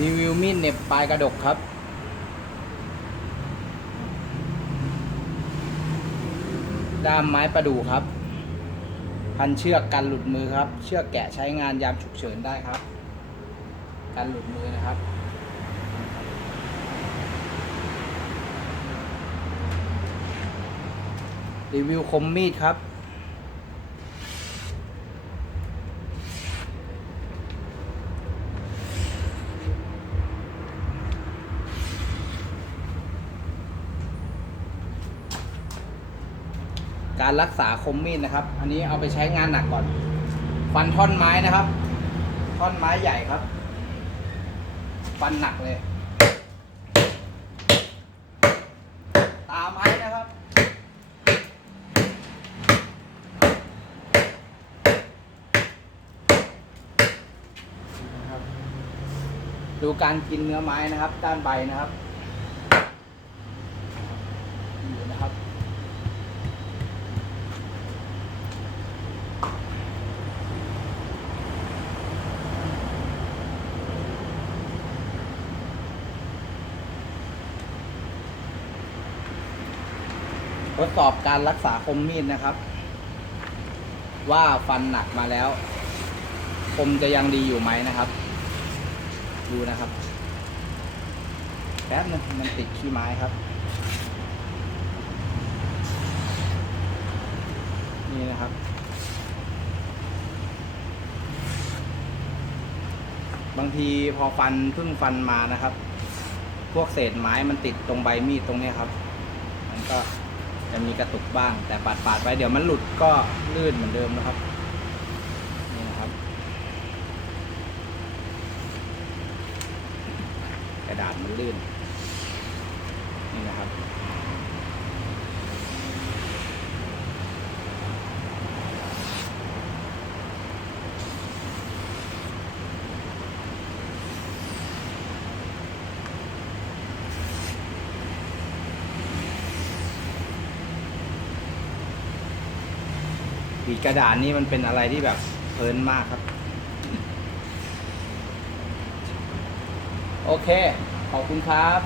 รีวิวมีดเน็บปลายกระดกครับ ด้ามไม้ประดู่ครับ พันเชือกกันหลุดมือครับ เชือกแกะใช้งานยามฉุกเฉินได้ครับ กันหลุดมือนะครับ รีวิวคมมีดครับ การรักษาคมมีดนะครับ อันนี้เอาไปใช้งานหนักก่อน ฟันท่อนไม้นะครับ ท่อนไม้ใหญ่ครับ ฟันหนักเลย ตามไม้นะครับดูการกินเนื้อไม้นะครับ ด้านใบนะครับนี่นะครับ ทดสอบการรักษาคมมีดนะครับ ว่าฟันหนักมาแล้ว คมจะยังดีอยู่ไหมนะครับ ดูนะครับแป๊บนึงมันติดขี้ไม้ครับ นี่นะครับ บางทีพอฟันเพิ่งฟันมานะครับ พวกเศษไม้มันติดตรงใบมีดตรงนี้ครับ มันก็ จะมีกระตุกบ้าง แต่ปาดปาดๆไปเดี๋ยวมันหลุดก็ลื่นเหมือนเดิมนะครับนี่นะครับ กระดาษมันลื่นนี่นะครับ ปีกกระดาษนี่มันเป็นอะไรที่แบบเพลินมากครับ โอเค ขอบคุณครับ